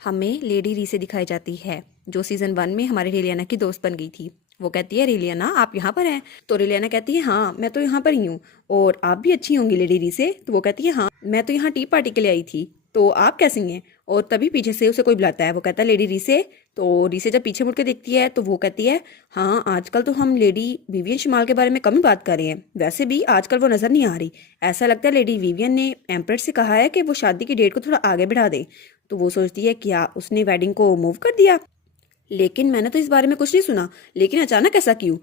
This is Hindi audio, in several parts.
हमें लेडी रीसे दिखाई जाती है जो सीजन 1 में हमारी रेलियाना की दोस्त बन गई थी। वो कहती है रेलियाना आप यहाँ पर हैं? तो रेलियाना कहती है हाँ मैं तो यहाँ पर ही हूँ, और आप भी अच्छी होंगी लेडी रीसे। तो वो कहती है हाँ मैं तो यहाँ टी पार्टी के लिए आई थी, तो आप कैसी हैं? और तभी पीछे से उसे कोई बुलाता है। वो कहता है लेडी रीसे। तो रीसे जब पीछे मुड़ के देखती है तो वो कहती है हाँ आजकल तो हम लेडी विवियन शिमाल के बारे में कम ही बात कर रहे हैं, वैसे भी आजकल वो नजर नहीं आ रही। ऐसा लगता है लेडी विवियन ने एम्प्रेस से कहा है कि वो शादी की डेट को थोड़ा आगे बढ़ा दे। तो वो सोचती है क्या उसने वेडिंग को मूव कर दिया, लेकिन मैंने तो इस बारे में कुछ नहीं सुना, लेकिन अचानक ऐसा क्यों?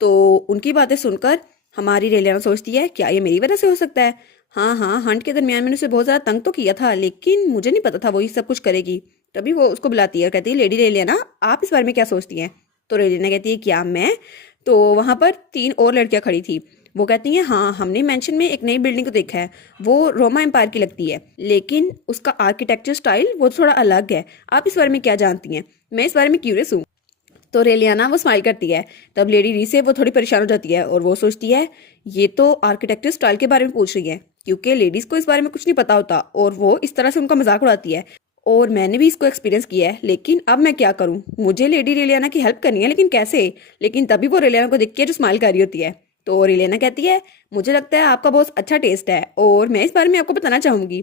तो उनकी बातें सुनकर हमारी रेलियाना सोचती है क्या ये मेरी वजह से हो सकता है? हाँ हाँ, हंट के दरमियान मैंने उसे बहुत ज़्यादा तंग तो किया था, लेकिन मुझे नहीं पता था वो ये सब कुछ करेगी। तभी वो उसको बुलाती है और कहती है लेडी रेलियाना आप इस बारे में क्या सोचती हैं? तो रेलियाना कहती है क्या मैं? तो वहाँ पर 3 और लड़कियाँ खड़ी थी। वो कहती हैं हाँ हमने मेंशन में एक नई बिल्डिंग को देखा है, वो रोमा एम्पायर की लगती है, लेकिन उसका आर्किटेक्चर स्टाइल वो थोड़ा अलग है। आप इस बारे में क्या जानती हैं? मैं इस बारे में क्यूरियस हूँ। तो रेलियाना वो स्माइल करती है। तब लेडी रीसे वो थोड़ी परेशान हो जाती है और वो सोचती है ये तो आर्किटेक्चर स्टाइल के बारे में पूछ रही है, क्योंकि लेडीज को इस बारे में कुछ नहीं पता होता और वो इस तरह से उनका मजाक उड़ाती है। और मैंने भी इसको एक्सपीरियंस किया है, लेकिन अब मैं क्या करूं? मुझे लेडी रेलियाना की हेल्प करनी है, लेकिन कैसे? लेकिन तभी वो रेलियाना को देखती है जो स्माइल कर रही होती है। तो रेलियाना कहती है मुझे लगता है आपका बहुत अच्छा टेस्ट है और मैं इस बारे में आपको बताना चाहूंगी।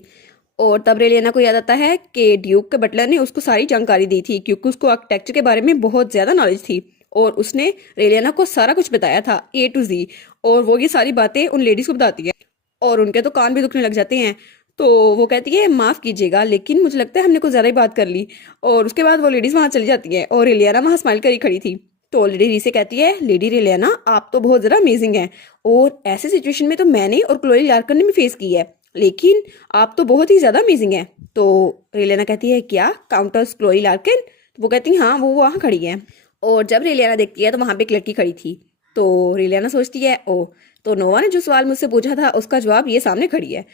और तब रेलियाना को याद आता है कि ड्यूक के बटलर ने उसको सारी जानकारी दी थी, क्योंकि उसको आर्किटेक्चर के बारे में बहुत ज्यादा नॉलेज थी और उसने रेलियाना को सारा कुछ बताया था A to Z। और वो ये सारी बातें उन लेडीज को बताती है और उनके तो कान भी दुखने लग जाते हैं। तो वो कहती है माफ कीजिएगा, लेकिन मुझे लगता है हमने कुछ ज्यादा ही बात कर ली। और उसके बाद वो लेडीज वहां चली जाती है और रेलियाना वहां स्माइल करी खड़ी थी। तो लेडी रीसे कहती है लेडी रेलियाना आप तो बहुत ज्यादा अमेजिंग हैं, और ऐसे सिचुएशन में तो मैंने और क्लोई लार्कन ने भी फेस की है, लेकिन आप तो बहुत ही ज्यादा अमेजिंग हैं। तो रेलियाना कहती है क्या काउंटर्स क्लोई लार्कन? तो वो कहती है हाँ वो वहां खड़ी है। और जब रेलियाना देखती है तो वहां पे एक लड़की खड़ी थी। तो रेलियाना सोचती है ओ, तो नोवा ने जो सवाल मुझसे पूछा था उसका जवाब ये सामने खड़ी है।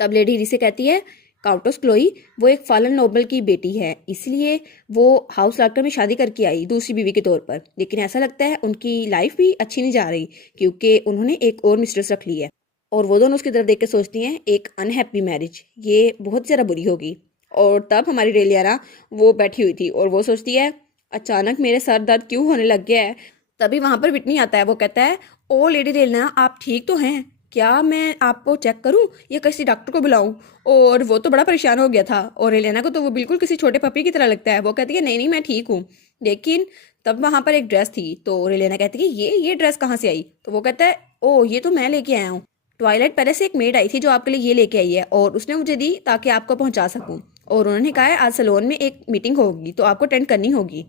तब लेडी रीसे कहती है काउंटस क्लोई वो एक फालन नोबल की बेटी है, इसलिए वो हाउस लार्कर में शादी करके आई दूसरी बीवी के तौर पर, लेकिन ऐसा लगता है उनकी लाइफ भी अच्छी नहीं जा रही, क्योंकि उन्होंने एक और मिस्ट्रेस रख ली है। और वो दोनों उसकी तरफ देख के सोचती हैं एक अनहैप्पी मैरिज ये बहुत ज़्यादा बुरी होगी। और तब हमारी रेलियाना वो बैठी हुई थी और वो सोचती है अचानक मेरे सर दर्द क्यों होने लग गया है। तभी वहां पर विटनी आता है। वो कहता है ओ लेडी रेलियाना आप ठीक तो हैं? क्या मैं आपको चेक करूं या किसी डॉक्टर को बुलाऊं? और वो तो बड़ा परेशान हो गया था और रेलियाना को तो वो बिल्कुल किसी छोटे पपी की तरह लगता है। वो कहती है नहीं नहीं मैं ठीक हूँ, लेकिन तब वहां पर एक ड्रेस थी। तो रेलियाना कहती है ये ड्रेस कहाँ से आई? तो वो कहता है ओ ये तो मैं लेके आया हूँ, ट्वाइलाइट पैलेस से एक मेड आई थी जो आपके लिए ये लेके आई है, और उसने मुझे दी ताकि आपको पहुंचा सकूं। और उन्होंने कहा है आज सलोन में एक मीटिंग होगी तो आपको अटेंड करनी होगी।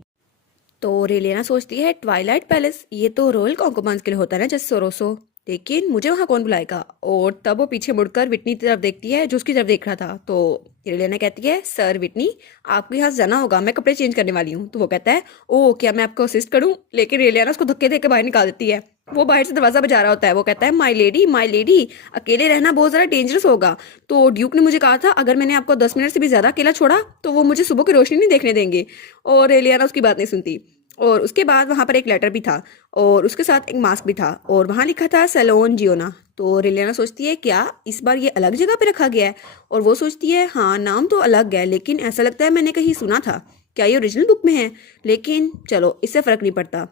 तो रेलियाना सोचती है ट्वाइलाइट पैलेस ये तो रॉयल कॉन्कोबान्स के लिए होता है ना, जैसे सोरोसो, लेकिन मुझे वहां कौन बुलाएगा? और तब वो पीछे मुड़कर विटनी की तरफ देखती है जो उसकी तरफ देख रहा था। तो रेलियाना कहती है सर विटनी आपको यहाँ से जाना होगा, मैं कपड़े चेंज करने वाली हूँ। तो वो कहता है ओ क्या मैं आपको असिस्ट करूँ? लेकिन रेलियाना उसको धक्के देकर बाहर निकाल देती है। वो बाहर से दरवाजा बजा रहा होता है। वो कहता है माई लेडी अकेले रहना बहुत ज़्यादा डेंजरस होगा। तो ड्यूक ने मुझे कहा था अगर मैंने आपको 10 मिनट से भी ज़्यादा अकेला छोड़ा तो वो मुझे सुबह की रोशनी नहीं देखने देंगे। और रेलियाना उसकी बात नहीं सुनती। और उसके बाद वहां पर एक लेटर भी था और उसके साथ एक मास्क भी था और वहां लिखा था सैलोन जियोना। तो रेलियाना सोचती है क्या इस बार ये अलग जगह पे रखा गया है? और वो सोचती है हाँ नाम तो अलग है, लेकिन ऐसा लगता है मैंने कहीं सुना था, क्या ये ओरिजिनल बुक में है? लेकिन चलो इससे फर्क नहीं पड़ता।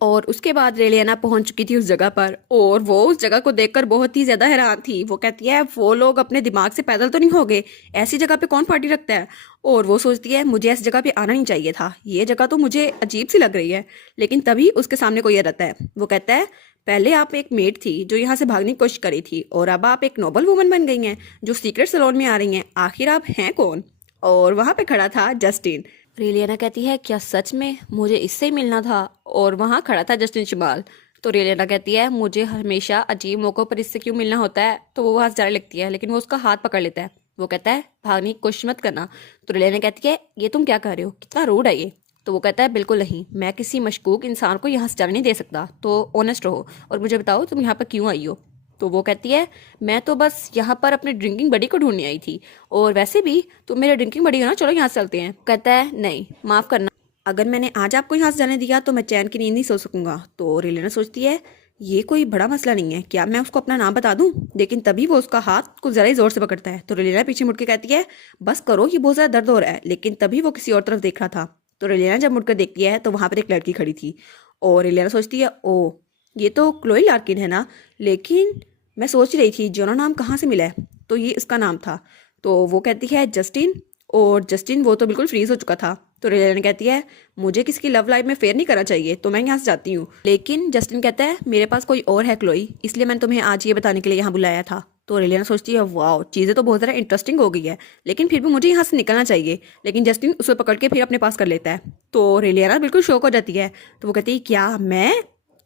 और उसके बाद रेलियाना पहुंच चुकी थी उस जगह पर और वो उस जगह को देखकर बहुत ही ज्यादा हैरान थी। वो कहती है वो लोग अपने दिमाग से पैदल तो नहीं हो गए, ऐसी जगह पे कौन पार्टी रखता है? और वो सोचती है मुझे ऐसी जगह पे आना नहीं चाहिए था, ये जगह तो मुझे अजीब सी लग रही है। लेकिन तभी उसके सामने कोई रहता है। वो कहता है पहले आप एक मेड थी जो यहाँ से भागने की कोशिश करी थी और अब आप एक नोबल वुमन बन गई हैं जो सीक्रेट सैलून में आ रही हैं, आखिर आप हैं कौन? और वहां पे खड़ा था जस्टिन। रेलियाना कहती है क्या सच में मुझे इससे ही मिलना था? और वहां खड़ा था जस्टिन शिमाल। तो रेलियाना कहती है मुझे हमेशा अजीब मौकों पर इससे क्यों मिलना होता है? तो वो वहां से जाने लगती है, लेकिन वो उसका हाथ पकड़ लेता है। वो कहता है भागने की कोशिश मत करना। तो रेलियाना कहती है ये तुम क्या कर रहे हो, कितना रूड है ये। तो वो कहता है बिल्कुल नहीं, मैं किसी मशकूक इंसान को यहाँ से जाने नहीं दे सकता, तो ऑनेस्ट रहो और मुझे बताओ तुम यहाँ पर क्यों आई हो। तो वो कहती है मैं तो बस यहाँ पर अपने ड्रिंकिंग बडी को ढूंढने आई थी, और वैसे भी तुम मेरे ड्रिंकिंग बडी हो ना, चलो यहाँ से चलते हैं। कहता है नहीं माफ करना, अगर मैंने आज आपको यहाँ से जाने दिया तो मैं चैन की नींद नहीं सो सकूंगा। तो रेलिना सोचती है ये कोई बड़ा मसला नहीं है, क्या मैं उसको अपना नाम बता दूं? लेकिन तभी वो उसका हाथ कुछ ज़रा ही ज़ोर से पकड़ता है। तो रेलिना पीछे मुड़ के कहती है बस करो, ये बहुत ज़्यादा दर्द हो रहा है। लेकिन तभी वो किसी और तरफ देख रहा था। तो रेलिना जब मुड़कर देखती है तो वहाँ पर एक लड़की खड़ी थी। और रेलिना सोचती है ओ, ये तो क्लोई लार्किन है ना। लेकिन मैं सोच रही थी जोना नाम कहाँ से मिला है, तो ये इसका नाम था। तो वो कहती है जस्टिन। और जस्टिन वो तो बिल्कुल फ्रीज हो चुका था। तो रेलिना कहती है मुझे किसी की लव लाइफ में फेयर नहीं करना चाहिए, तो मैं यहाँ से जाती हूँ। लेकिन जस्टिन कहता है मेरे पास कोई और है क्लोई, इसलिए मैंने तुम्हें आज ये बताने के लिए यहाँ बुलाया था। तो रेलिना सोचती है वाह, चीज़ें तो बहुत ज़्यादा इंटरेस्टिंग हो गई है, लेकिन फिर भी मुझे यहाँ से निकलना चाहिए। लेकिन जस्टिन उसे पकड़ के फिर अपने पास कर लेता है। तो रेलिना बिल्कुल शॉक हो जाती है। तो वो कहती है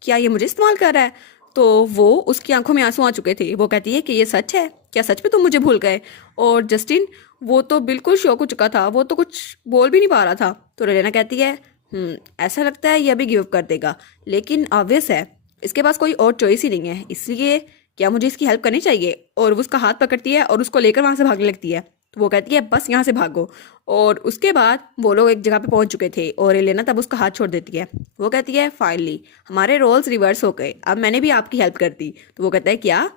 क्या ये मुझे इस्तेमाल कर रहा है? तो वो उसकी आंखों में आंसू आ चुके थे। वो कहती है कि ये सच है, क्या सच में तुम मुझे भूल गए? और जस्टिन वो तो बिल्कुल शॉक हो चुका था, वो तो कुछ बोल भी नहीं पा रहा था। तो रेलेना कहती है ऐसा लगता है ये अभी गिव अप कर देगा, लेकिन ऑब्वियस है इसके पास कोई और चॉइस ही नहीं है, इसलिए क्या मुझे इसकी हेल्प करनी चाहिए? और वो उसका हाथ पकड़ती है और उसको लेकर वहां से भागने लगती है। तो वो कहती है बस यहाँ से भागो। और उसके बाद वो लोग एक जगह पे पहुंच चुके थे और एलेना तब उसका हाथ छोड़ देती है। वो कहती है फाइनली हमारे रोल्स रिवर्स हो गए, अब मैंने भी आपकी हेल्प कर दी। तो वो कहता है क्या?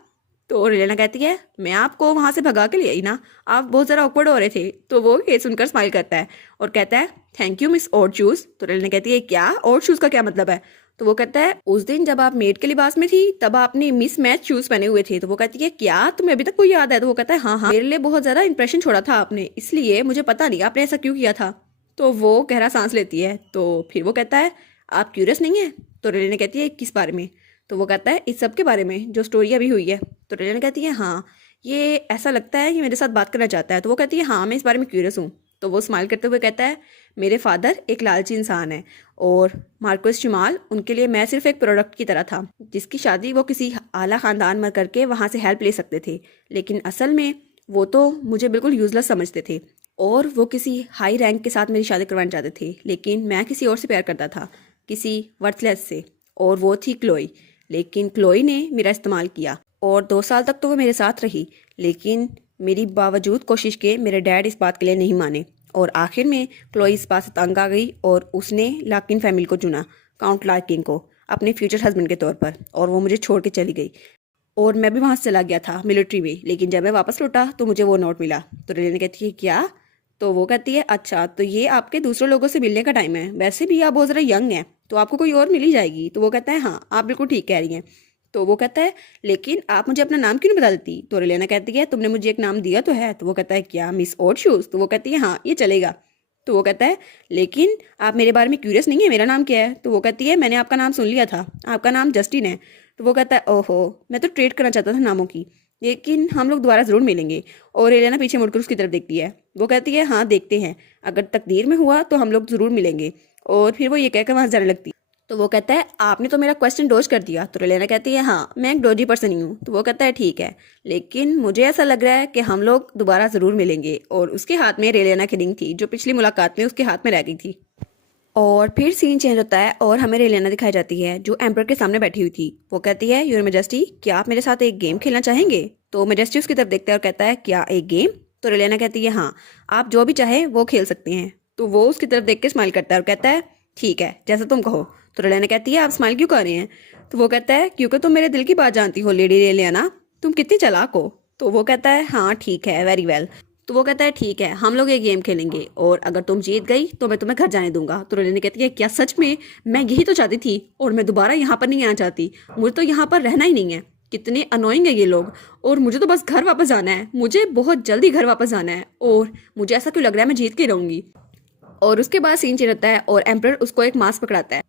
तो रेलेना कहती है मैं आपको वहां से भगा के ले आई ना, आप बहुत ज़रा ऑकवर्ड हो रहे थे। तो वो ये सुनकर स्माइल करता है और कहता है thank you miss odd shoes. तो रेलेना कहती है क्या ऑड शूज़ का क्या मतलब है? तो वो कहता है उस दिन जब आप मेड के लिबास में थी तब आपने मिस मैच शूज पहने हुए थे। तो वो कहती है क्या तुम्हें अभी तक कोई याद है? तो वो कहता है हाँ हाँ, मेरे लिए बहुत ज्यादा इंप्रेशन छोड़ा था आपने, इसलिए मुझे पता नहीं आपने ऐसा क्यों किया था। तो वो गहरा सांस लेती है। तो फिर वो कहता है आप क्यूरियस नहीं है? तो रेलेना कहती है किस बारे में? तो वो कहता है इस सब के बारे में जो स्टोरी अभी हुई है। तो रेलेना कहती है हाँ, ये ऐसा लगता है कि मेरे साथ बात करना चाहता है। तो वो कहती है हाँ मैं इस बारे में क्यूरियस हूँ। तो वो स्माइल करते हुए कहता है मेरे फादर एक लालची इंसान है और मार्कोस जमाल उनके लिए मैं सिर्फ एक प्रोडक्ट की तरह था, जिसकी शादी वो किसी आला ख़ानदान में करके वहाँ से हेल्प ले सकते थे। लेकिन असल में वो तो मुझे बिल्कुल यूजलेस समझते थे और वो किसी हाई रैंक के साथ मेरी शादी करवाना चाहते थे। लेकिन मैं किसी और से प्यार करता था, किसी वर्थलेस से, और वो थी क्लोई। लेकिन क्लोई ने मेरा इस्तेमाल किया और 2 साल तक तो वो मेरे साथ रही। लेकिन मेरी बावजूद कोशिश के मेरे डैड इस बात के लिए नहीं माने और आखिर में क्लोई इस बात से तंग आ गई और उसने लार्किन फैमिली को चुना, काउंट लार्किन को, अपने फ्यूचर हस्बैंड के तौर पर। और वो मुझे छोड़ के चली गई और मैं भी वहाँ से चला गया था मिलिट्री में। लेकिन जब मैं वापस लौटा तो मुझे वो नोट मिला। तो रेलेना कहती है क्या? तो वो कहती है अच्छा तो ये आपके दूसरे लोगों से मिलने का टाइम है, वैसे भी आप बहुत ज़रा यंग हैं तो आपको कोई और मिल ही जाएगी। तो वो कहता है हाँ आप बिल्कुल ठीक कह रही हैं। तो वो कहता है लेकिन आप मुझे अपना नाम क्यों नहीं बता देती? तो रेलेना कहती है तुमने मुझे एक नाम दिया तो है। तो वो कहता है क्या मिस ओड शूज? तो वो कहती है हाँ ये चलेगा। तो वो कहता है लेकिन आप मेरे बारे में क्यूरियस नहीं है, मेरा नाम क्या है? तो वो कहती है मैंने आपका नाम सुन लिया था, आपका नाम जस्टिन है। तो वो कहता है ओहो, मैं तो ट्रेड करना चाहता था नामों की, लेकिन हम लोग दोबारा ज़रूर मिलेंगे। और रेलेना पीछे मुड़कर उसकी तरफ देखती है। वो कहती है हाँ देखते हैं, अगर तकदीर में हुआ तो हम लोग ज़रूर मिलेंगे। और फिर वो ये कहकर वहाँ से जाने लगती है। तो वो कहता है आपने तो मेरा क्वेश्चन डॉज कर दिया। तो रेलेना कहती है हाँ मैं एक डॉजी पर्सन ही हूँ। तो वो कहता है ठीक है, लेकिन मुझे ऐसा लग रहा है कि हम लोग दोबारा ज़रूर मिलेंगे। और उसके हाथ में रेलेना की रिंग थी जो पिछली मुलाकात में उसके हाथ में रह गई थी। और फिर सीन चेंज होता है और हमें रेलेना दिखाई जाती है जो एम्पर के सामने बैठी हुई थी। वो कहती है योर मेजेस्टी क्या आप मेरे साथ एक गेम खेलना चाहेंगे? तो मेजेस्टी उसकी तरफ देखता है और कहता है क्या एक गेम? तो रेलेना कहती है हाँ आप जो भी चाहे वो खेल सकते हैं। तो वो उसकी तरफ देख के स्माइल करता है और कहता है ठीक है जैसा तुम कहो। तो रेलेना कहती है आप स्माइल क्यों कर रहे हैं? तो वो कहता है क्योंकि तुम मेरे दिल की बात जानती हो लेडी रेलियाना, तुम कितनी चालाक हो। तो वो कहता है हाँ ठीक है वेरी वेल। तो वो कहता है ठीक है हम लोग ये गेम खेलेंगे और अगर तुम जीत गई तो मैं तुम्हें घर जाने दूंगा। तो रेलेना कहती है क्या सच में? मैं यही तो चाहती थी और मैं दोबारा यहाँ पर नहीं आना चाहती, मुझे तो यहाँ पर रहना ही नहीं है। कितने अनोइंग है ये लोग, और मुझे तो बस घर वापस जाना है, मुझे बहुत जल्दी घर वापस जाना है। और मुझे ऐसा क्यों लग रहा है मैं जीत के रहूंगी। और उसके बाद सीन चेंज होता है और एम्परर उसको एक मास्क पकड़ाता है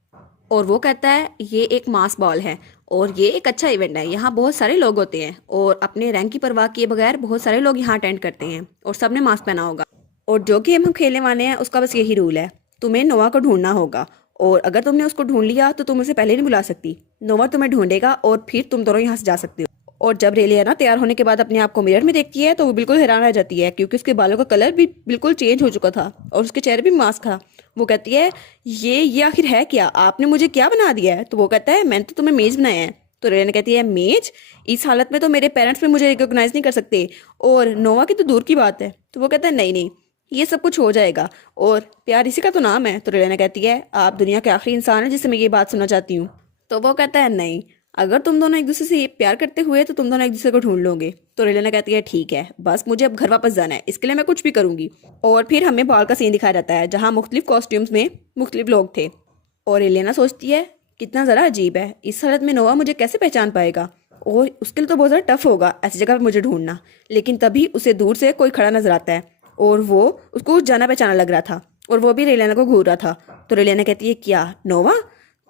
और वो कहता है ये एक मास बॉल है और ये एक अच्छा इवेंट है, यहाँ बहुत सारे लोग होते हैं और अपने रैंक की परवाह किए बगैर बहुत सारे लोग यहाँ अटेंड करते हैं और सबने मास्क पहना होगा। और जो गेम हम खेलने वाले हैं उसका बस यही रूल है, तुम्हें नोवा को ढूंढना होगा और अगर तुमने उसको ढूंढ लिया तो तुम उसे पहले नहीं बुला सकती, नोवा तुम्हें ढूंढेगा और फिर तुम दोनों यहाँ से जा सकते हो। और जब रेलियाना तैयार होने के बाद अपने आप को मिरर में देखती है तो वो बिल्कुल हैरान रह जाती है क्योंकि उसके बालों का कलर भी बिल्कुल चेंज हो चुका था और उसके चेहरे भी मास्क था। वो कहती है ये आखिर है क्या, आपने मुझे क्या बना दिया है? तो वो कहता है मैंने तो तुम्हें मेज बनाया है। तो रेलियाना कहती है मेज? इस हालत में तो मेरे पेरेंट्स भी मुझे रिकॉग्नाइज नहीं कर सकते और नोवा की तो दूर की बात है। तो वो कहता है नहीं नहीं ये सब कुछ हो जाएगा और प्यार इसी का तो नाम है। तो रेलियाना कहती है आप दुनिया के आखिरी इंसान है जिससे मैं ये बात सुनना चाहती हूँ। तो वो कहता है नहीं, अगर तुम दोनों एक दूसरे से प्यार करते हुए तो तुम दोनों एक दूसरे को ढूंढ लोगे। तो रेलियाना कहती है ठीक है, बस मुझे अब घर वापस जाना है, इसके लिए मैं कुछ भी करूंगी। और फिर हमें बॉल का सीन दिखाया जाता है जहाँ मुख्तलिफ कॉस्ट्यूम्स में मुख्तलिफ लोग थे। और रेलियाना सोचती है कितना ज़रा अजीब है, इस हालत में नोआ मुझे कैसे पहचान पाएगा, और उसके लिए तो बहुत ज़्यादा टफ होगा ऐसी जगह पर मुझे ढूंढना। लेकिन तभी उसे दूर से कोई खड़ा नजर आता है और वो उसको जाना पहचाना लग रहा था और वो भी रेलियाना को घूर रहा था। तो रेलियाना कहती है क्या नोवा?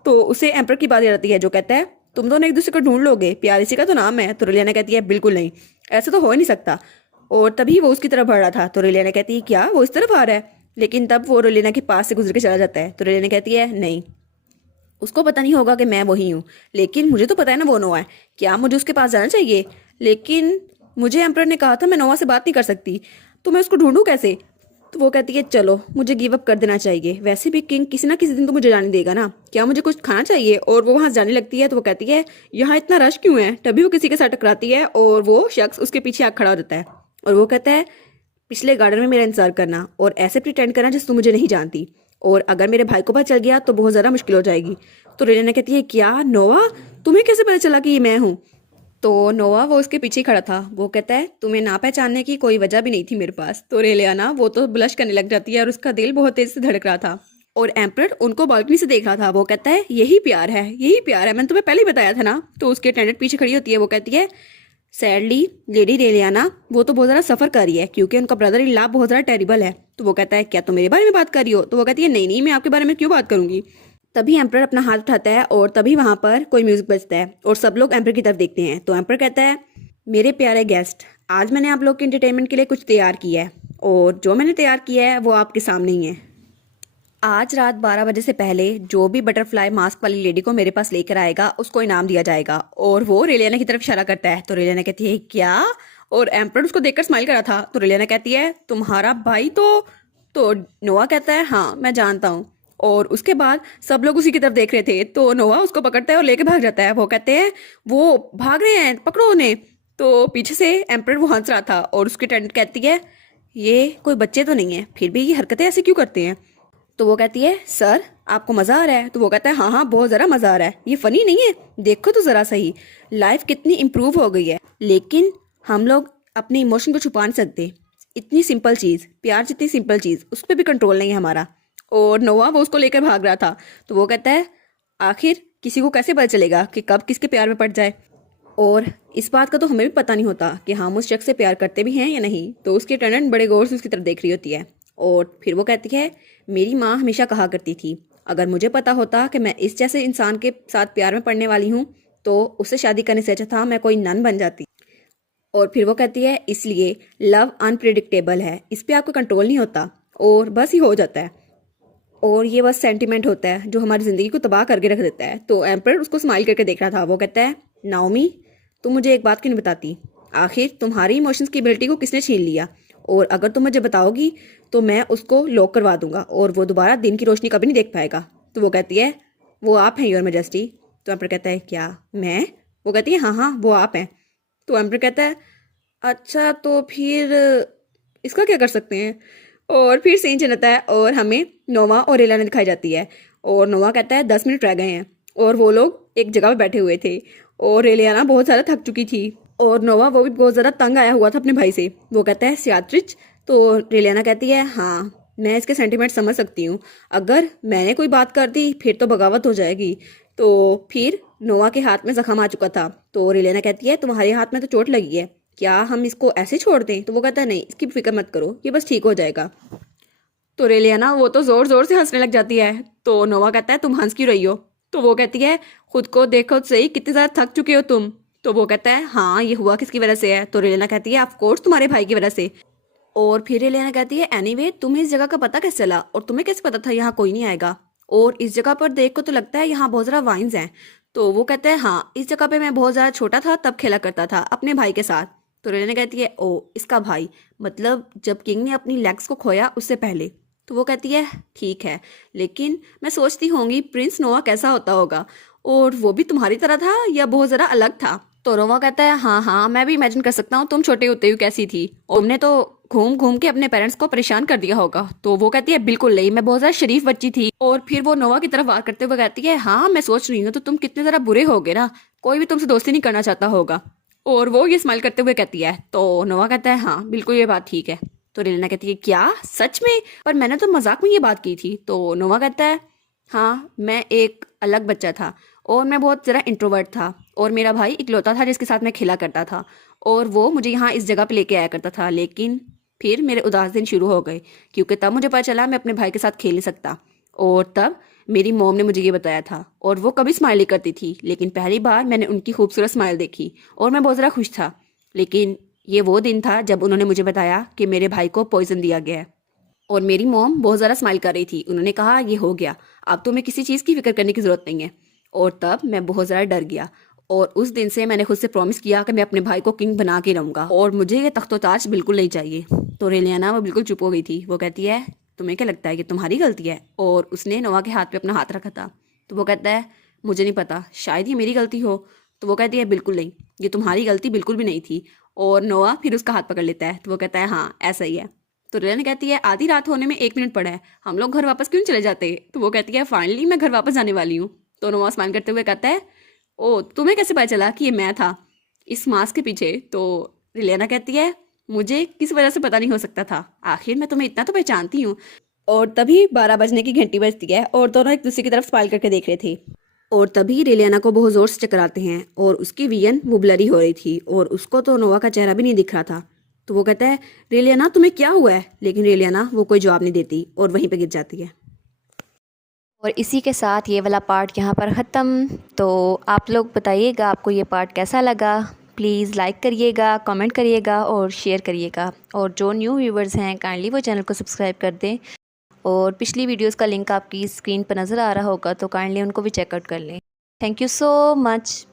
तो उसे एम्पर की बात याद आती है जो कहता है तुम दोनों एक दूसरे को ढूंढ लोगे, प्यार इसी का तो नाम है। तो रेलियाना कहती है बिल्कुल नहीं, ऐसा तो हो ही नहीं सकता। और तभी वो उसकी तरफ बढ़ रहा था। तो रेलियाना कहती है क्या वो इस तरफ आ रहा है? लेकिन तब वो रेलियाना के पास से गुजर के चला जाता है। तो रेलियाना कहती है नहीं, उसको पता नहीं होगा कि मैं वही हूँ, लेकिन मुझे तो पता है ना वो नोआ है, क्या मुझे उसके पास जाना चाहिए? लेकिन मुझे एम्पर ने कहा था मैं नोआ से बात नहीं कर सकती, तो मैं उसको ढूंढूं कैसे? तो वो कहती है चलो मुझे गिव अप कर देना चाहिए, वैसे भी किंग किसी ना किसी दिन तो मुझे जाने देगा ना, क्या मुझे कुछ खाना चाहिए? और वो वहां जाने लगती है। तो वो कहती है यहाँ इतना रश क्यों है? तभी वो किसी के साथ टकराती है और वो शख्स उसके पीछे आग खड़ा हो जाता है और वो कहता है पिछले गार्डन में मेरा इंतजार करना और ऐसे प्रिटेंड करना जैसे तुम मुझे नहीं जानती, और अगर मेरे भाई को पता चल गया तो बहुत ज़्यादा मुश्किल हो जाएगी। तो रेलियाना कहती है क्या नोआ, तुम्हें कैसे पता चला कि ये मैं हूँ? तो नोआ वो उसके पीछे खड़ा था। वो कहता है तुम्हें ना पहचानने की कोई वजह भी नहीं थी मेरे पास। तो रेलियाना वो तो ब्लश करने लग जाती है और उसका दिल बहुत तेज से धड़क रहा था। और एम्पर उनको बालकनी से देख रहा था। वो कहता है यही प्यार है, यही प्यार है, मैंने तुम्हें पहले ही बताया था ना। तो उसकी अटेंडेंट पीछे खड़ी होती है। वो कहती है सैडली लेडी रेलियाना वो तो बहुत ज़्यादा सफ़र कर रही है क्योंकि उनका ब्रदर इन लॉ बहुत ज़्यादा टेरिबल है। तो वो कहता है क्या तुम मेरे बारे में बात कर रही हो? तो वो कहती है नहीं नहीं, मैं आपके बारे में क्यों बात करूंगी। तभी एम्पर अपना हाथ उठाता है और तभी वहां पर कोई म्यूजिक बजता है और सब लोग एम्पर की तरफ देखते हैं। तो एम्पर कहता है मेरे प्यारे गेस्ट, आज मैंने आप लोग के एंटरटेनमेंट के लिए कुछ तैयार किया है और जो मैंने तैयार किया है वो आपके सामने ही है। आज रात 12 बजे से पहले जो भी बटरफ्लाई मास्क वाली लेडी को मेरे पास लेकर आएगा उसको इनाम दिया जाएगा। और वो रेलियाना की तरफ इशारा करता है। तो रेलियाना कहती है क्या? और एम्पर उसको देखकर स्माइल करा था। तो रेलियाना कहती है तुम्हारा भाई? तो नोआ कहता है हाँ मैं जानता हूँ। और उसके बाद सब लोग उसी की तरफ देख रहे थे। तो नोआ उसको पकड़ता है और लेके भाग जाता है। वो कहते हैं वो भाग रहे हैं, पकड़ो उन्हें। तो पीछे से एम्पर वो हंस रहा था और उसकी टेंट कहती है ये कोई बच्चे तो नहीं है, फिर भी ये हरकतें ऐसे क्यों करते हैं? तो वो कहती है सर आपको मज़ा आ रहा है? तो वो कहता है हाँ हाँ बहुत ज़रा मज़ा आ रहा है, ये फ़नी नहीं है, देखो तो ज़रा सही लाइफ कितनी इम्प्रूव हो गई है। लेकिन हम लोग अपने इमोशन को छुपा नहीं सकते। इतनी सिंपल चीज़, प्यार जितनी सिंपल चीज़, उस पर भी कंट्रोल नहीं है हमारा। और नोआ वो उसको लेकर भाग रहा था। तो वो कहता है आखिर किसी को कैसे पता चलेगा कि कब किसके प्यार में पड़ जाए, और इस बात का तो हमें भी पता नहीं होता कि हम उस शख्स से प्यार करते भी हैं या नहीं। तो उसकी अटेंडेंट बड़े गौर से उसकी तरफ देख रही होती है और फिर वो कहती है मेरी माँ हमेशा कहा करती थी अगर मुझे पता होता कि मैं इस जैसे इंसान के साथ प्यार में पड़ने वाली हूँ तो उससे शादी करने से अच्छा था मैं कोई नन बन जाती। और फिर वो कहती है इसलिए लव अनप्रिडिक्टेबल है, इस पे आपको कंट्रोल नहीं होता और बस ही हो जाता है, और ये बस सेंटिमेंट होता है जो हमारी ज़िंदगी को तबाह करके रख देता है। तो एम्पर उसको स्माइल करके देख रहा था। वो कहता है नाओमी तुम मुझे एक बात क्यों नहीं बताती, आखिर तुम्हारी इमोशंस की एबिलिटी को किसने छीन लिया? और अगर तुम मुझे बताओगी तो मैं उसको लॉक करवा दूंगा और वो दोबारा दिन की रोशनी कभी नहीं देख पाएगा। तो वो कहती है वो आप हैं योर मेजेस्टी। तो एम्पर कहता है क्या मैं? वो कहती है हाँ हाँ वो आप हैं। तो एम्पर कहता है अच्छा तो फिर इसका क्या कर सकते हैं? और फिर सीन चलता है और हमें नोवा और रेलियाना दिखाई जाती है। और नोवा कहता है 10 मिनट रह गए हैं और वो लोग एक जगह पर बैठे हुए थे और रेलियाना बहुत ज़्यादा थक चुकी थी और नोवा वो भी बहुत ज़्यादा तंग आया हुआ था अपने भाई से। वो कहता है सियात्रिच। तो रेलियाना कहती है हाँ मैं इसके सेंटीमेंट समझ सकती हूँ, अगर मैंने कोई बात कर दी फिर तो बगावत हो जाएगी। तो फिर नोवा के हाथ में जख्म आ चुका था। तो रेलियाना कहती है तुम्हारे हाथ में तो चोट लगी है, क्या हम इसको ऐसे छोड़ दें? तो वो कहता है नहीं इसकी फिक्र मत करो, ये बस ठीक हो जाएगा। तो रेलियाना वो तो जोर जोर से हंसने लग जाती है। तो नोवा कहता है तुम हंस क्यों रही हो? तो वो कहती है खुद को देखो तो सही कितनी ज्यादा थक चुके हो तुम। तो वो कहता है हाँ ये हुआ किसकी वजह से है? तो रेलियाना कहती है ऑफ कोर्स तुम्हारे भाई की वजह से। और फिर रेलियाना कहती है एनीवे तुम्हें इस जगह का पता कैसे चला और तुम्हें कैसे पता था यहाँ कोई नहीं आएगा, और इस जगह पर देख को तो लगता है यहाँ बहुत ज़्यादा वाइन्स हैं। तो वो कहता है हाँ इस जगह पे मैं बहुत ज़्यादा छोटा था तब खेला करता था अपने भाई के साथ। तो रेलियाना कहती है ओ इसका भाई, मतलब जब किंग ने अपनी लेग्स को खोया उससे पहले। तो वो कहती है ठीक है, लेकिन मैं सोचती होंगी प्रिंस नोआ कैसा होता होगा, और वो भी तुम्हारी तरह था या बहुत ज़रा अलग था? तो नोआ कहता है हाँ हाँ मैं भी इमेजिन कर सकता हूँ तुम छोटे होते हुए कैसी थी, तुमने तो घूम घूम के अपने पेरेंट्स को परेशान कर दिया होगा। तो वो कहती है बिल्कुल नहीं, मैं बहुत ज़्यादा शरीफ बच्ची थी। और फिर वो नोआ की तरफ वार करते हुए कहती है हाँ मैं सोच रही हूँ तो तुम कितने ज़रा बुरे होगे ना, कोई भी तुमसे दोस्ती नहीं करना चाहता होगा। और वो ये स्माइल करते हुए कहती है। तो नोआ कहता है हाँ बिल्कुल ये बात ठीक है। तो रेलिना कहती है क्या सच में? पर मैंने तो मजाक में ये बात की थी। तो नोआ कहता है हाँ मैं एक अलग बच्चा था और मैं बहुत ज़रा इंट्रोवर्ट था और मेरा भाई इकलौता था जिसके साथ मैं खेला करता था और वो मुझे यहाँ इस जगह पे लेके आया करता था। लेकिन फिर मेरे उदास दिन शुरू हो गए क्योंकि तब मुझे पता चला मैं अपने भाई के साथ खेल नहीं सकता। और तब मेरी मॉम ने मुझे ये बताया था और वो कभी स्माइल नहीं करती थी, लेकिन पहली बार मैंने उनकी खूबसूरत स्माइल देखी और मैं बहुत ज़्यादा खुश था। लेकिन ये वो दिन था जब उन्होंने मुझे बताया कि मेरे भाई को पॉइजन दिया गया है। और मेरी मॉम बहुत ज़्यादा स्माइल कर रही थी। उन्होंने कहा ये हो गया, अब तुम्हें किसी चीज़ की फिक्र करने की ज़रूरत नहीं है। और तब मैं बहुत ज़्यादा डर गया और उस दिन से मैंने खुद से प्रॉमिस किया कि मैं अपने भाई को किंग बना के रहूँगा और मुझे ये तख्तो ताज बिल्कुल नहीं चाहिए। तो रेलियाना वो बिल्कुल चुप हो गई थी। वो कहती है तुम्हें क्या लगता है कि तुम्हारी गलती है? और उसने नोआ के हाथ पे अपना हाथ रखा था। तो वो कहता है मुझे नहीं पता, शायद ये मेरी गलती हो। तो वो कहती है बिल्कुल नहीं, ये तुम्हारी गलती बिल्कुल भी नहीं थी। और नोआ फिर उसका हाथ पकड़ लेता है। तो वो कहता है हाँ ऐसा ही है। तो रेलियाना कहती है आधी रात होने में 1 मिनट पड़ा है, हम लोग घर वापस क्यों नहीं चले जाते? तो वो कहती है फाइनली मैं घर वापस जाने वाली हूँ। तो नोआ स्माइल करते हुए कहता है ओ तुम्हें कैसे पता चला कि ये मैं था इस मास्क के पीछे? तो रिलियाना कहती है मुझे किस वजह से पता नहीं हो सकता था, आखिर मैं तुम्हें इतना तो पहचानती हूँ। और तभी 12 बजने की घंटी बजती है और दोनों एक दूसरे की तरफ स्माइल करके देख रहे थे। और तभी रेलियाना को बहुत जोर से चक्कर आते हैं और उसकी विजन वो ब्लरी हो रही थी और उसको तो नोआ का चेहरा भी नहीं दिख रहा था। तो वो कहता है रेलियाना तुम्हें क्या हुआ है? लेकिन रेलियाना वो कोई जवाब नहीं देती और वहीं पे गिर जाती है। और इसी के साथ ये वाला पार्ट यहाँ पर ख़त्म। तो आप लोग बताइएगा आपको ये पार्ट कैसा लगा। प्लीज़ लाइक करिएगा, कमेंट करिएगा और शेयर करिएगा। और जो न्यू व्यूवर्स हैं काइंडली वो चैनल को सब्सक्राइब कर दें। और पिछली वीडियोस का लिंक आपकी स्क्रीन पर नज़र आ रहा होगा तो काइंडली उनको भी चेकआउट कर लें। Thank you so much.